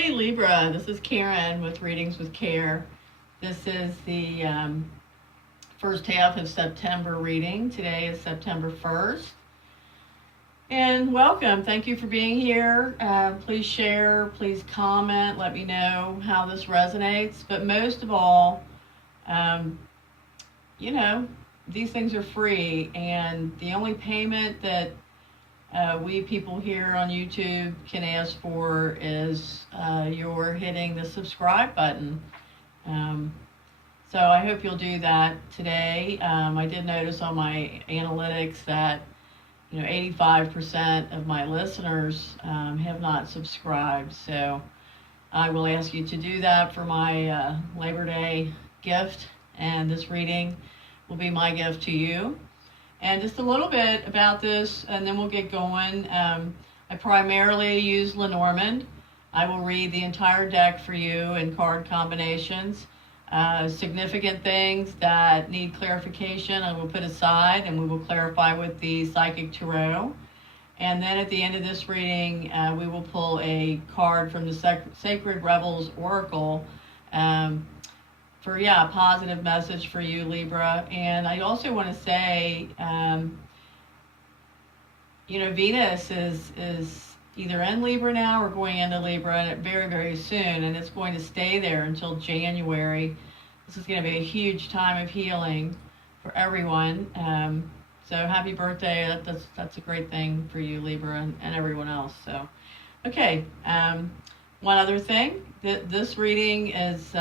Hey Libra, this is Karen with Readings with Care. This is the first half of September reading. Today is September 1st. And welcome. Thank you for being here. Please share, please comment, let me know how this resonates. But most of all, um, these things are free, and the only payment that we people here on YouTube can ask for is your hitting the subscribe button. Um, so I hope you'll do that today. I did notice on my analytics that 85% of my listeners have not subscribed. So I will ask you to do that for my Labor Day gift, and this reading will be my gift to you. And just a little bit about this, and then we'll get going. I primarily use Lenormand. I will read the entire deck for you in card combinations. Significant things that need clarification I will put aside, and we will clarify with the Psychic Tarot. And then at the end of this reading, we will pull a card from the Sacred Rebels Oracle for a positive message for you, Libra. And I also want to say, Venus is either in Libra now or going into Libra very, very soon, and it's going to stay there until January. This is going to be a huge time of healing for everyone. So happy birthday. That's a great thing for you, Libra, and everyone else. So, okay. One other thing, this reading is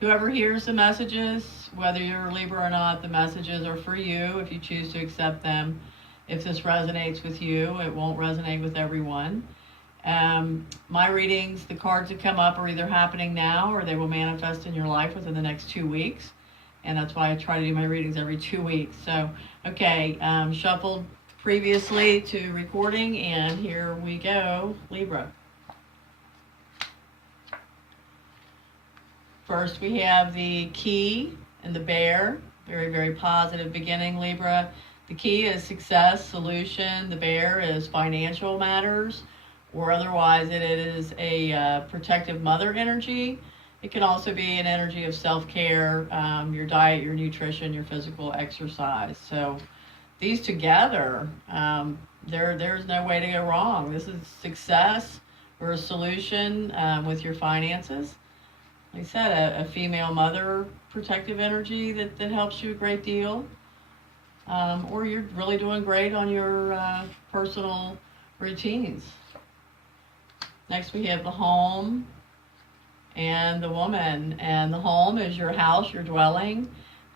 whoever hears the messages, whether you're Libra or not, the messages are for you if you choose to accept them. If this resonates with you, it won't resonate with everyone. My readings, the cards that come up are either happening now or they will manifest in your life within the next 2 weeks. And that's why I try to do my readings every 2 weeks. So, okay, shuffled previously to recording, and here we go, Libra. First, we have the key and the bear. Very, very positive beginning, Libra. The key is success, solution. The bear is financial matters, or otherwise it is a protective mother energy. It can also be an energy of self-care, your diet, your nutrition, your physical exercise. So these together, there's no way to go wrong. This is success or a solution with your finances. Like I said, a female mother protective energy that helps you a great deal. Or you're really doing great on your personal routines. Next we have the home and the woman. And the home is your house, your dwelling.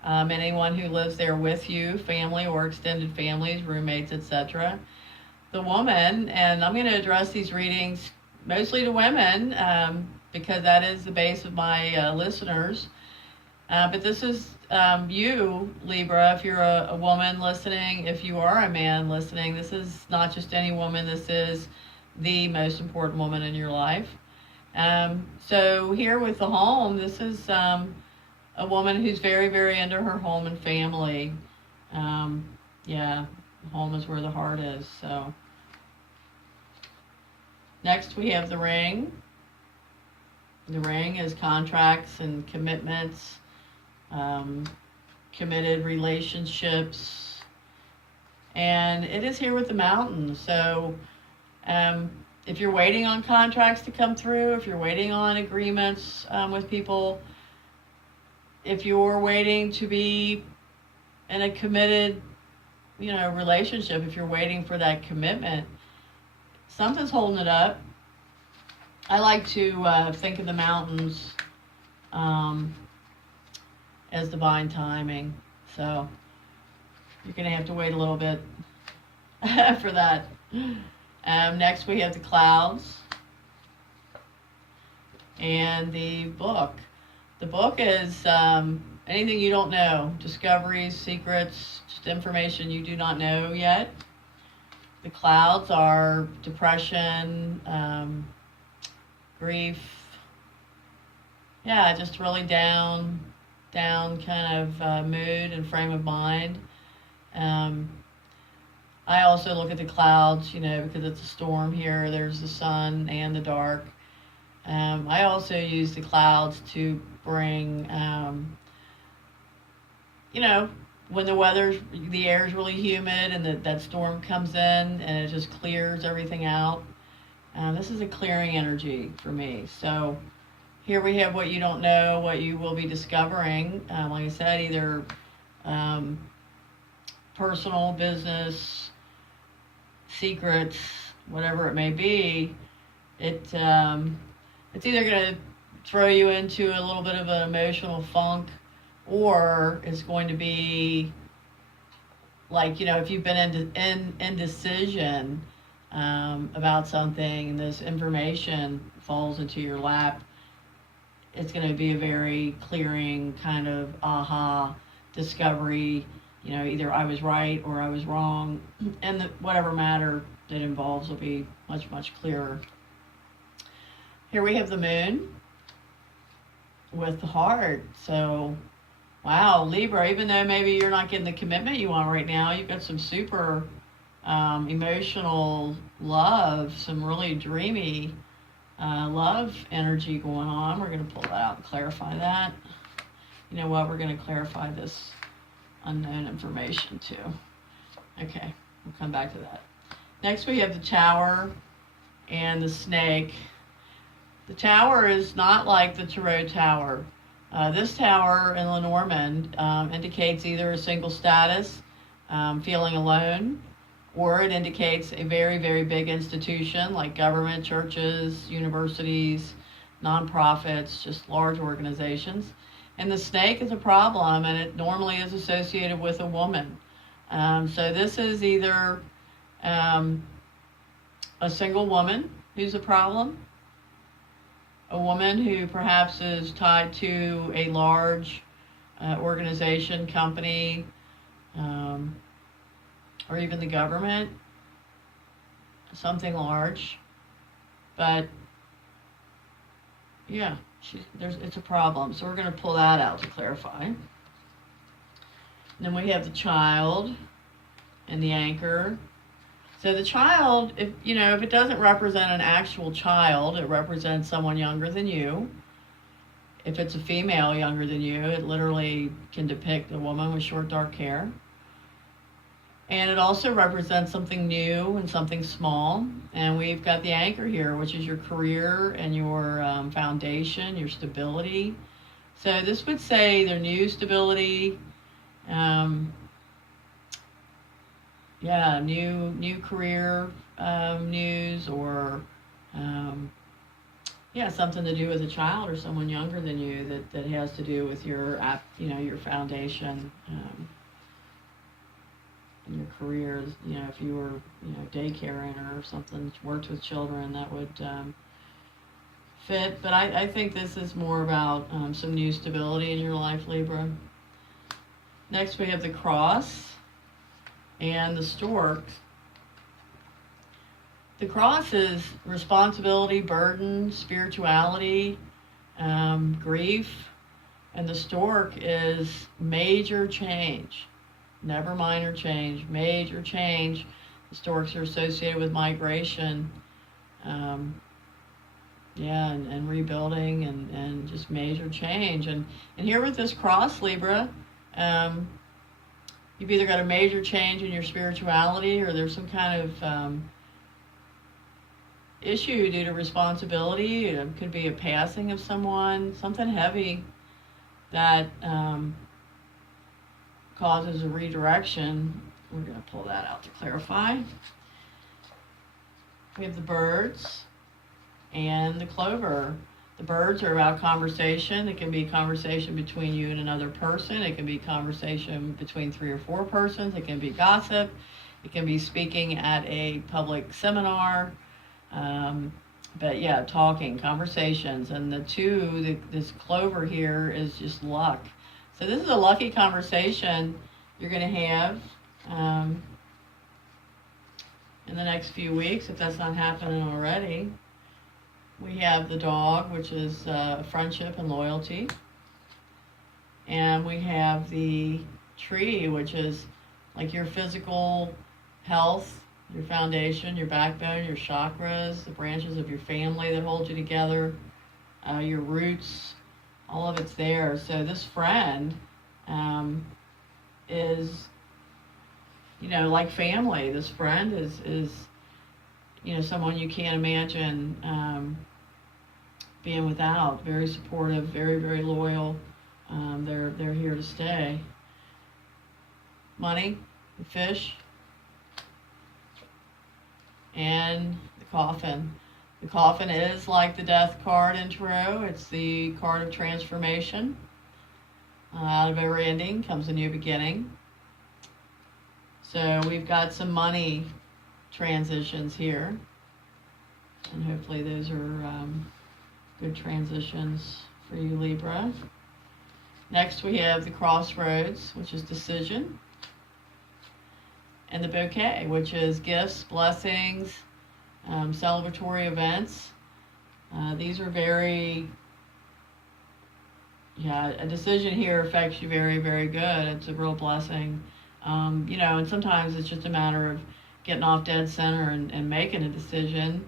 Anyone who lives there with you, family or extended families, roommates, etc. The woman, and I'm going to address these readings mostly to women, because that is the base of my listeners. But this is you, Libra, if you're a woman listening, if you are a man listening, this is not just any woman, this is the most important woman in your life. So here with the home, this is a woman who's very, very into her home and family. Home is where the heart is. So next we have the ring. The ring is contracts and commitments, committed relationships, and it is here with the mountain. So if you're waiting on contracts to come through, if you're waiting on agreements with people, if you're waiting to be in a committed relationship, if you're waiting for that commitment, something's holding it up. I like to think of the mountains as divine timing. So you're going to have to wait a little bit for that. Next we have the clouds and the book. The book is anything you don't know, discoveries, secrets, just information you do not know yet. The clouds are depression, grief, just really down kind of mood and frame of mind. I also look at the clouds, because it's a storm here. There's the sun and the dark. I also use the clouds to bring, you know, when the air is really humid and that storm comes in and it just clears everything out. This is a clearing energy for me. So here we have what you don't know, what you will be discovering. Like I said, either um, personal, business, secrets, whatever it may be. It's either going to throw you into a little bit of an emotional funk, or it's going to be like, if you've been in indecision about something and this information falls into your lap, it's going to be a very clearing kind of aha discovery. Either I was right or I was wrong, and whatever matter it involves will be much, much clearer. Here we have the moon with the heart. So, wow, Libra, even though maybe you're not getting the commitment you want right now, you've got some super emotional love, some really dreamy love energy going on. We're going to pull that out and clarify that. You know what? We're going to clarify this unknown information too. Okay, we'll come back to that. Next we have the Tower and the Snake. The Tower is not like the Tarot Tower. This tower in Lenormand indicates either a single status, feeling alone, or it indicates a very, very big institution like government, churches, universities, nonprofits, just large organizations. And the snake is a problem, and it normally is associated with a woman. So this is either a single woman who's a problem, a woman who perhaps is tied to a large organization, company, or even the government, something large. But yeah, it's a problem. So we're going to pull that out to clarify. And then we have the Child and the Anchor. So the child, if it doesn't represent an actual child, it represents someone younger than you. If it's a female younger than you, it literally can depict a woman with short, dark hair. And it also represents something new and something small. And we've got the anchor here, which is your career and your foundation, your stability. So this would say either new stability, new career news, or something to do with a child or someone younger than you that has to do with your foundation and your careers. If you were daycaring or something, worked with children, that would fit. But I think this is more about some new stability in your life, Libra. Next we have the Cross and the Stork. The Cross is responsibility, burden, spirituality, grief, and the Stork is major change. Never minor change, major change. The Storks are associated with migration, and rebuilding and just major change. And here with this Cross, Libra, you've either got a major change in your spirituality, or there's some kind of issue due to responsibility. It could be a passing of someone, something heavy that causes a redirection. We're going to pull that out to clarify. We have the Birds and the Clover. The birds are about conversation. It can be conversation between you and another person. It can be conversation between 3 or 4 persons. It can be gossip. It can be speaking at a public seminar. Talking, conversations. And this Clover here is just luck. So this is a lucky conversation you're going to have in the next few weeks, if that's not happening already. We have the Dog, which is friendship and loyalty. And we have the Tree, which is like your physical health, your foundation, your backbone, your chakras, the branches of your family that hold you together. your roots, all of it's there. So this friend is, like family. This friend is someone you can't imagine being without. Very supportive, very, very loyal. They're here to stay. Money, the fish, and the coffin. The coffin is like the death card in tarot. It's the card of transformation. Out of every ending comes a new beginning. So we've got some money transitions here. And hopefully those are good transitions for you, Libra. Next we have the crossroads, which is decision. And the bouquet, which is gifts, blessings, celebratory events. These are very, a decision here affects you very, very good. It's a real blessing. And sometimes it's just a matter of getting off dead center and making a decision.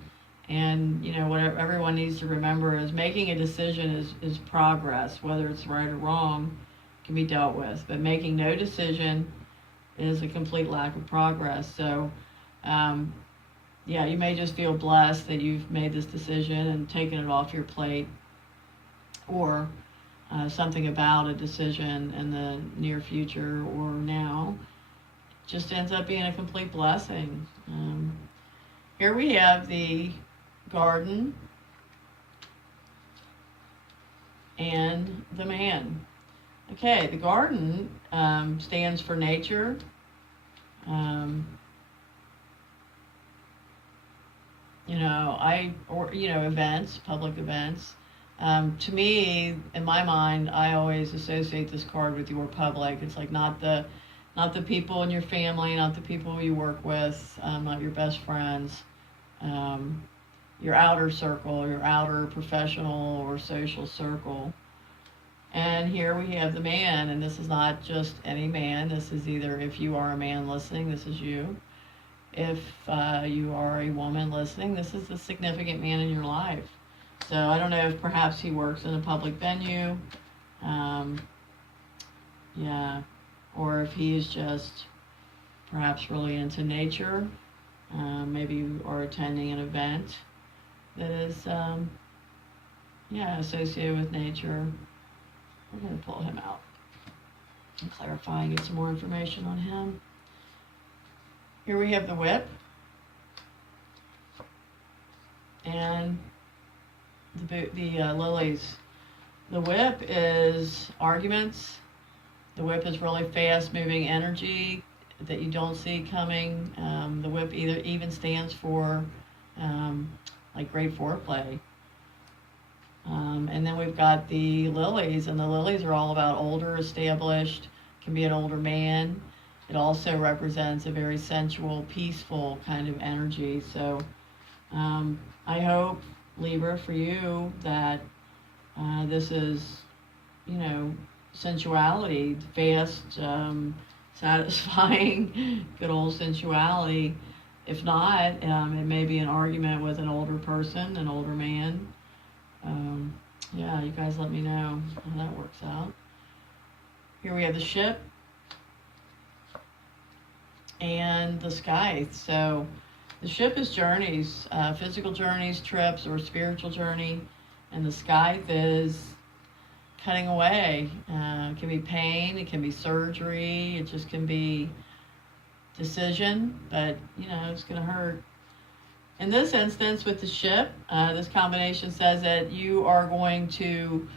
And, what everyone needs to remember is making a decision is progress, whether it's right or wrong, can be dealt with. But making no decision is a complete lack of progress. So, you may just feel blessed that you've made this decision and taken it off your plate, or something about a decision in the near future or now just ends up being a complete blessing. Here we have the garden and the man. Okay, the garden stands for nature. Events, public events. To me, in my mind, I always associate this card with your public. It's like not the people in your family, not the people you work with, not your best friends, your outer circle, your outer professional or social circle. And here we have the man, and this is not just any man. This is either, if you are a man listening, this is you. If you are a woman listening, this is the significant man in your life. So I don't know if perhaps he works in a public venue, or if he's just perhaps really into nature. Maybe you are attending an event that is, associated with nature. We're going to pull him out and clarify and get some more information on him. Here we have the whip and the lilies. The whip is arguments. The whip is really fast-moving energy that you don't see coming. The whip even stands for like great foreplay. And then we've got the lilies, and the lilies are all about older, established, can be an older man. It also represents a very sensual, peaceful kind of energy. So I hope, Libra, for you that this is, sensuality, fast, satisfying, good old sensuality. If not, it may be an argument with an older person, an older man. You guys let me know how that works out. Here we have the ship and the scythe. So the ship is journeys, physical journeys, trips, or spiritual journey. And the scythe is cutting away. It can be pain, it can be surgery, it just can be decision, but it's going to hurt. In this instance with the ship, this combination says that you are going to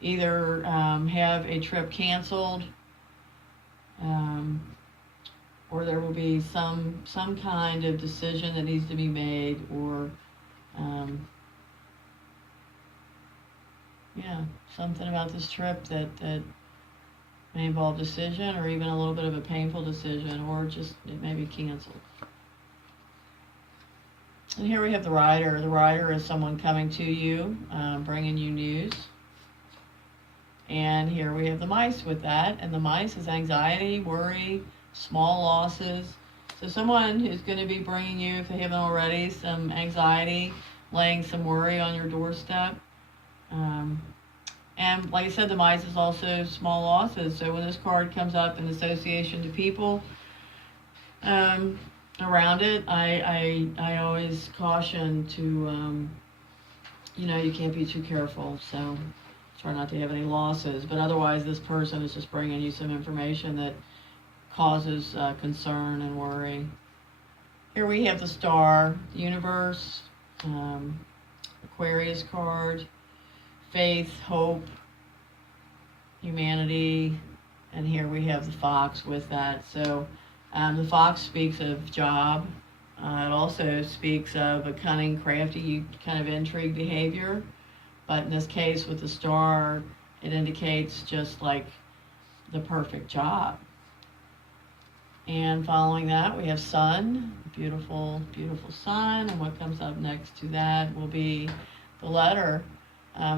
either have a trip canceled, or there will be some kind of decision that needs to be made, or something about this trip that may involve decision, or even a little bit of a painful decision, or just it may be canceled. And here we have the rider. The rider is someone coming to you, bringing you news. And here we have the mice with that. And the mice is anxiety, worry, small losses. So someone who's going to be bringing you, if they haven't already, some anxiety, laying some worry on your doorstep. And like I said, the mice is also small losses. So when this card comes up in association to people around it, I always caution to, you can't be too careful. So try not to have any losses. But otherwise, this person is just bringing you some information that causes concern and worry. Here we have the star, universe, Aquarius card, faith, hope, humanity, and here we have the fox with that. So the fox speaks of job. It also speaks of a cunning, crafty, kind of intrigue behavior. But in this case with the star, it indicates just like the perfect job. And following that, we have sun, beautiful, beautiful sun. And what comes up next to that will be the letter.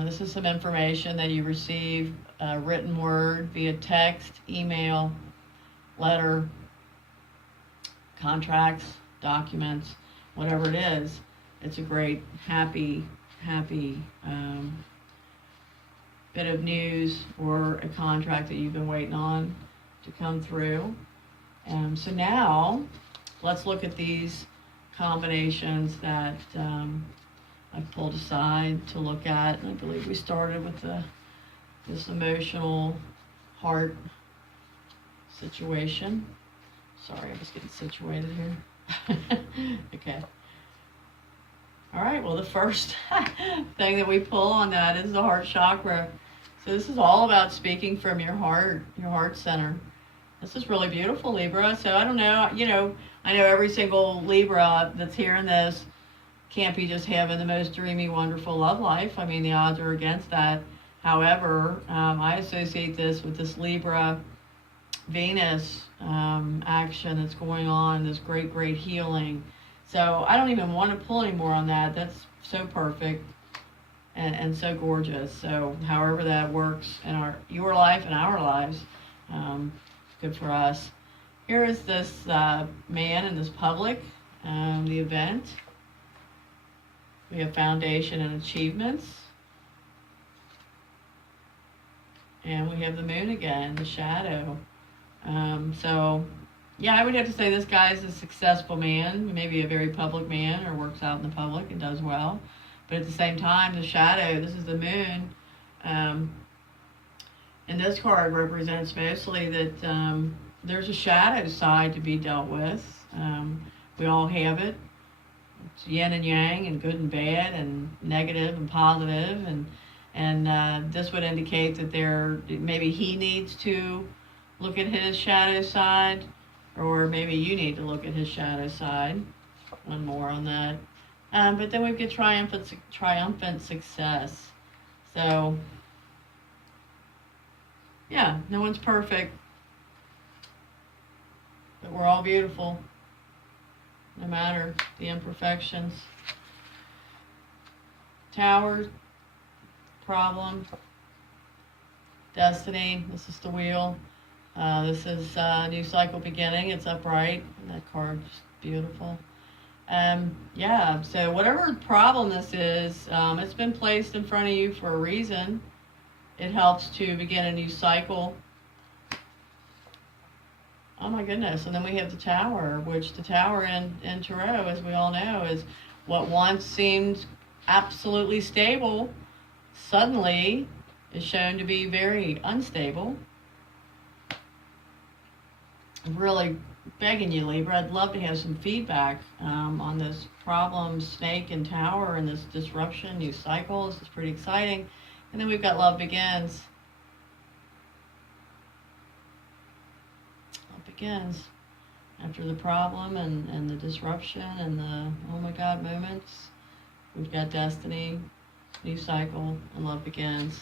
This is some information that you receive, written word via text, email, letter, contracts, documents, whatever it is. It's a great, happy bit of news or a contract that you've been waiting on to come through. So now, let's look at these combinations that I've pulled aside to look at. And I believe we started with this emotional heart situation. Sorry, I'm just getting situated here. Okay. All right, well, the first thing that we pull on that is the heart chakra. So this is all about speaking from your heart center. This is really beautiful, Libra. So I don't know, I know every single Libra that's hearing this can't be just having the most dreamy, wonderful love life. I mean, the odds are against that. However, I associate this with this Libra Venus action that's going on, this great, great healing. So I don't even want to pull any more on that. That's so perfect and so gorgeous. So however that works in your life and our lives, good for us. Here is this man in this public, the event. We have foundation and achievements. And we have the moon again, the shadow. So, yeah, I would have to say this guy is a successful man, maybe a very public man or works out in the public and does well. But at the same time, the shadow, this is the moon. And this card represents mostly that there's a shadow side to be dealt with. We all have it. It's yin and yang and good and bad and negative and positive. And this would indicate that maybe he needs to look at his shadow side, or maybe you need to look at his shadow side. One more on that. But then we get triumphant success. So, yeah, no one's perfect, but we're all beautiful, no matter the imperfections. Tower, problem, destiny, this is the wheel. This is new cycle beginning, it's upright, and that card's beautiful. Yeah, so whatever problem this is, it's been placed in front of you for a reason. It helps to begin a new cycle. Oh my goodness, and then we have the tower, which the tower in Tarot, as we all know, is what once seemed absolutely stable, suddenly is shown to be very unstable. I'm really begging you, Libra, I'd love to have some feedback on this problem, snake and tower, and this disruption, new cycle. This is pretty exciting. And then we've got love begins. Love begins. After the problem and the disruption and the oh my God moments, we've got destiny, new cycle, and love begins.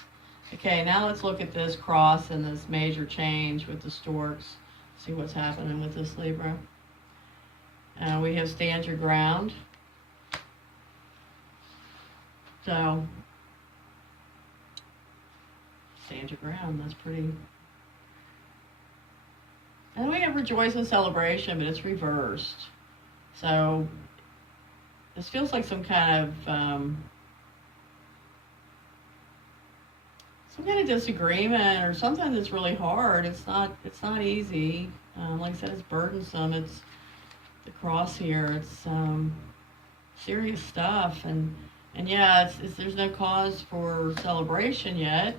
Okay, now let's look at this cross and this major change with the storks. See what's happening with this Libra. We have stand your ground. So, stand your ground, that's pretty. And then we have rejoice and celebration, but it's reversed. So, this feels like some kind of some kind of disagreement or something that's really hard. It's not easy. Like I said, it's burdensome. It's the cross here. It's serious stuff, and yeah, it's there's no cause for celebration yet.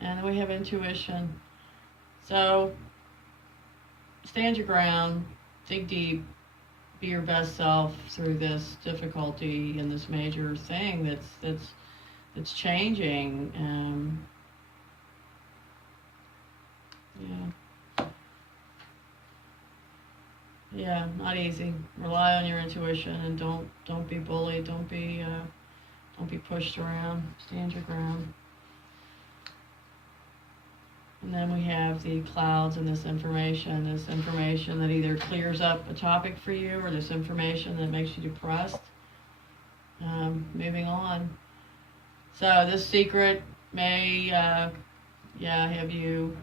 And then we have intuition. So stand your ground, dig deep, be your best self through this difficulty and this major thing that's changing. Yeah, not easy. Rely on your intuition and don't be bullied. Don't be pushed around. Stand your ground. And then we have the clouds and this information that either clears up a topic for you or this information that makes you depressed. Moving on. So this secret may, have you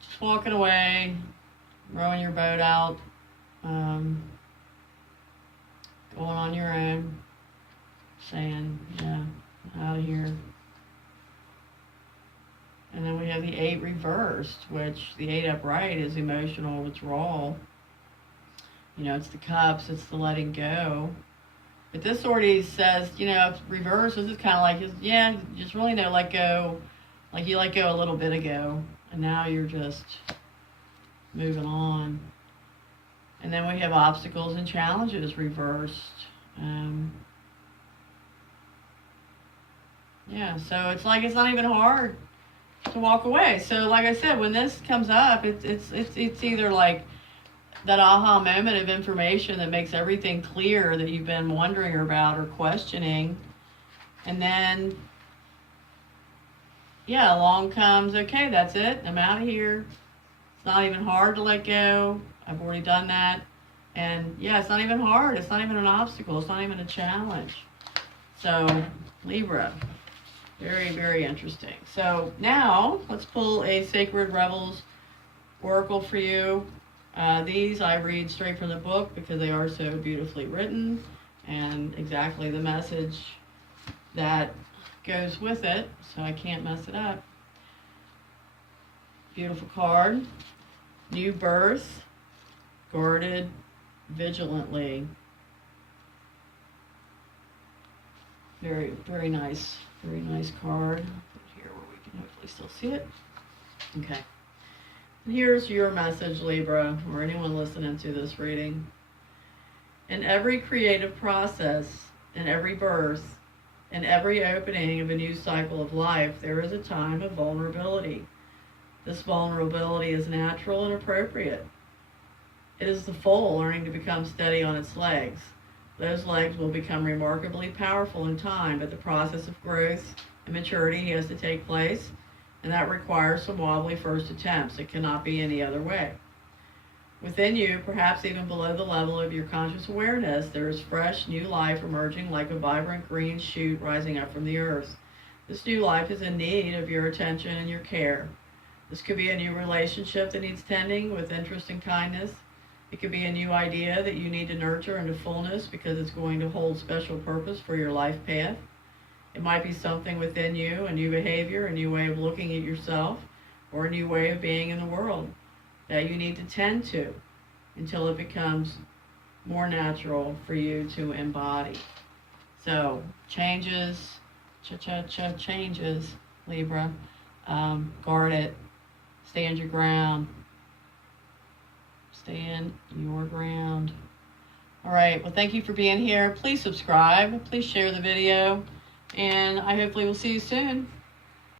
just walking away, rowing your boat out, going on your own, saying, yeah, out of here. And then we have the 8 reversed, which the 8 upright is emotional withdrawal. It's the cups, it's the letting go. But this already says, reverse, this is kind of like, just really no let go. Like you let go a little bit ago, and now you're just moving on. And then we have obstacles and challenges reversed. So it's like it's not even hard to walk away. So like I said, when this comes up, it's either like that aha moment of information that makes everything clear that you've been wondering about or questioning, and then along comes, okay, that's it, I'm out of here. It's not even hard to let go. I've already done that. And it's not even hard. It's not even an obstacle. It's not even a challenge. So Libra, very, very interesting. So now let's pull a Sacred Rebels Oracle for you. These I read straight from the book because they are so beautifully written and exactly the message that goes with it, so I can't mess it up. Beautiful card. New birth, guarded vigilantly. Very, very nice card. Put it here where we can hopefully still see it. Okay. And here's your message, Libra, or anyone listening to this reading. In every creative process, in every birth, in every opening of a new cycle of life, there is a time of vulnerability. This vulnerability is natural and appropriate. It is the foal learning to become steady on its legs. Those legs will become remarkably powerful in time, but the process of growth and maturity has to take place, and that requires some wobbly first attempts. It cannot be any other way. Within you, perhaps even below the level of your conscious awareness, there is fresh, new life emerging like a vibrant green shoot rising up from the earth. This new life is in need of your attention and your care. This could be a new relationship that needs tending with interest and kindness. It could be a new idea that you need to nurture into fullness because it's going to hold special purpose for your life path. It might be something within you, a new behavior, a new way of looking at yourself, or a new way of being in the world that you need to tend to until it becomes more natural for you to embody. So, changes, changes, Libra. Guard it. Stand your ground. Stand your ground. All right. Well, thank you for being here. Please subscribe. Please share the video. And I hopefully will see you soon.